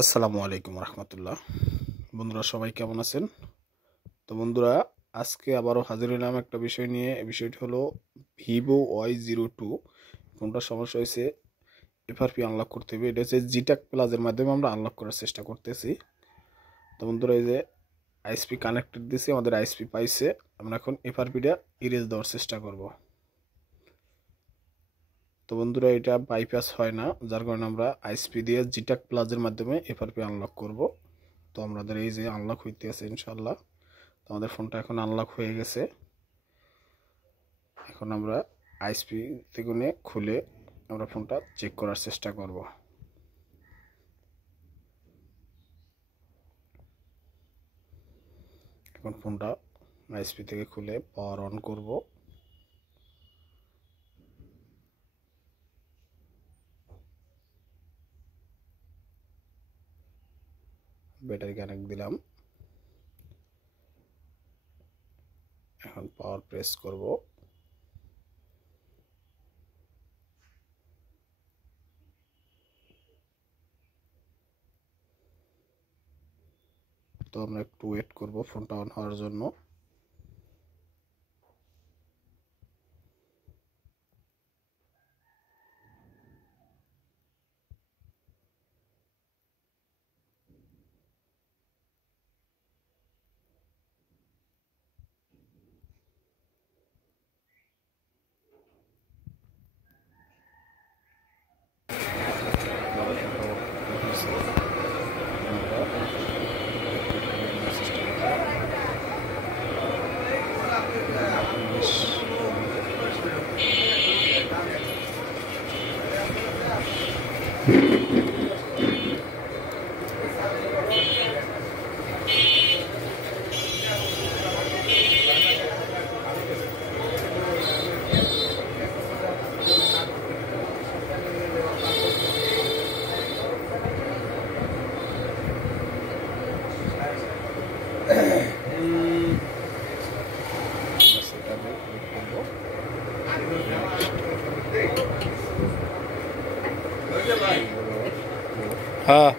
আসসালামু আলাইকুম রহমতুল্লাহ। বন্ধুরা সবাই কেমন আছেন? তো বন্ধুরা, আজকে আবারও হাজির হলাম একটা বিষয় নিয়ে। এই বিষয়টি হলো ভিভো Y02 ফোনটার সমস্যা হয়েছে। এফআরপি আনলক করতে হবে। এটা হচ্ছে জিটাক প্লাজের মাধ্যমে আমরা আনলক করার চেষ্টা করতেছি। তো বন্ধুরা, এই যে আইএসপি কানেক্টেড দিয়েছি, আমাদের আইএসপি পাইছে। আমরা এখন এফআরপিটা ইরেজ দেওয়ার চেষ্টা করব। তো বন্ধুরা, এটা বাইপাস হয় না, যার কারণে আমরা আইএসপি দিয়ে জিটাক প্লাজের মাধ্যমে এফআরপি আনলক করব। তো আমাদের এই যে আনলক হইতে আছে ইনশাল্লাহ। তো আমাদের ফোনটা এখন আনলক হয়ে গেছে। এখন আমরা আইএসপি থেকে খুলে আমরা ফোনটা চেক করার চেষ্টা করব। এখন ফোনটা আইএসপি থেকে খুলে পাওয়ার অন করব। ব্যাটারি কানেক্ট দিলাম। এখন পাওয়ার প্রেস করব। তো আমরা একটু ওয়েট করব ফোনটা অন হওয়ার জন্য। হ্যাঁ।